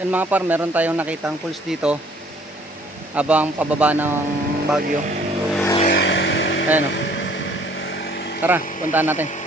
Yan mga par, meron tayong nakitang pulse dito habang pababa ng Baguio. Ayan o. Tara, puntahan natin.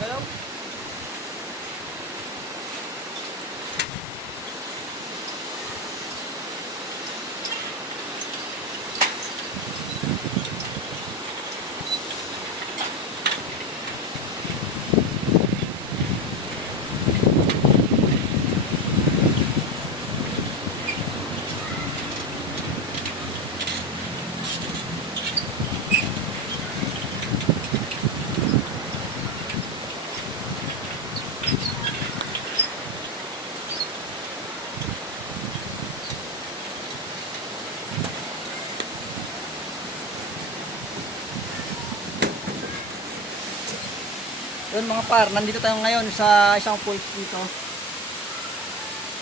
Welcome. Yun mga par, nandito tayo ngayon sa isang pulse dito.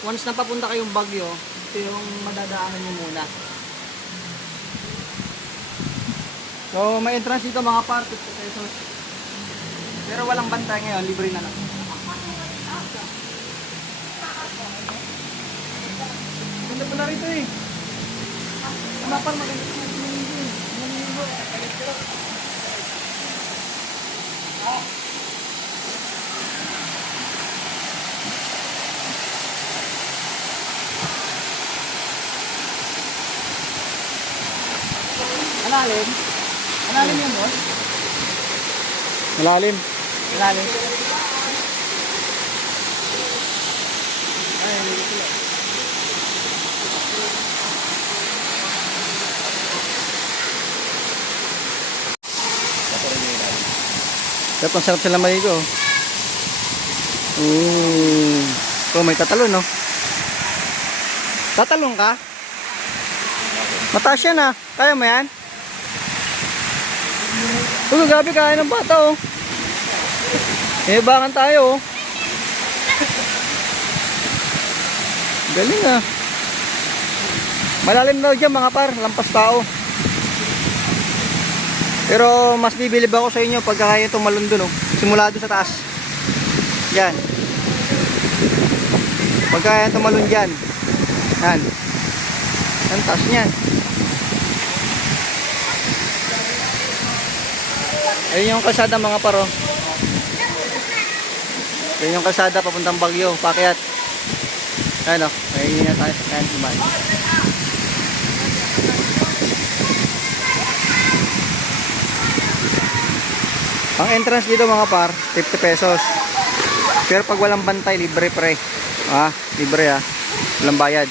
Once na papunta kayong Bagyo, ito yung madadaanan nyo muna. So may entrance dito mga par, 50 pesos. Pero walang bantay ngayon, libre na lang. Ganda pala rito eh. Mga par, maganda Malalim? Malalim yun, boss? Malalim. Malalim. Ay, hindi lang. Sarap ang sarap sila maligo. oh. Ooh. Oh, may tatalon, no? Tatalon ka? Mataas yan, ah. Kaya mo yan? Uy, gabi kaya ng bata, oh. Ibangan tayo, oh. Galing, ah. Malalim daw dyan, mga par. Lampas tao. Pero mas bibilib ako sa inyo pagka kaya tumalon dun, oh. Simula doon sa taas. Yan. Pagka kaya tumalon dyan. Yan. Ang taas niyan. Ayun yung kalsada mga paro. Ayun yung kalsada papuntang Bagyo, pakyat. Ano, ayun na tayo sa. Ang entrance dito mga par, 50 pesos. Pero pag walang bantay, libre pre. Ah, libre ah. Walang bayad.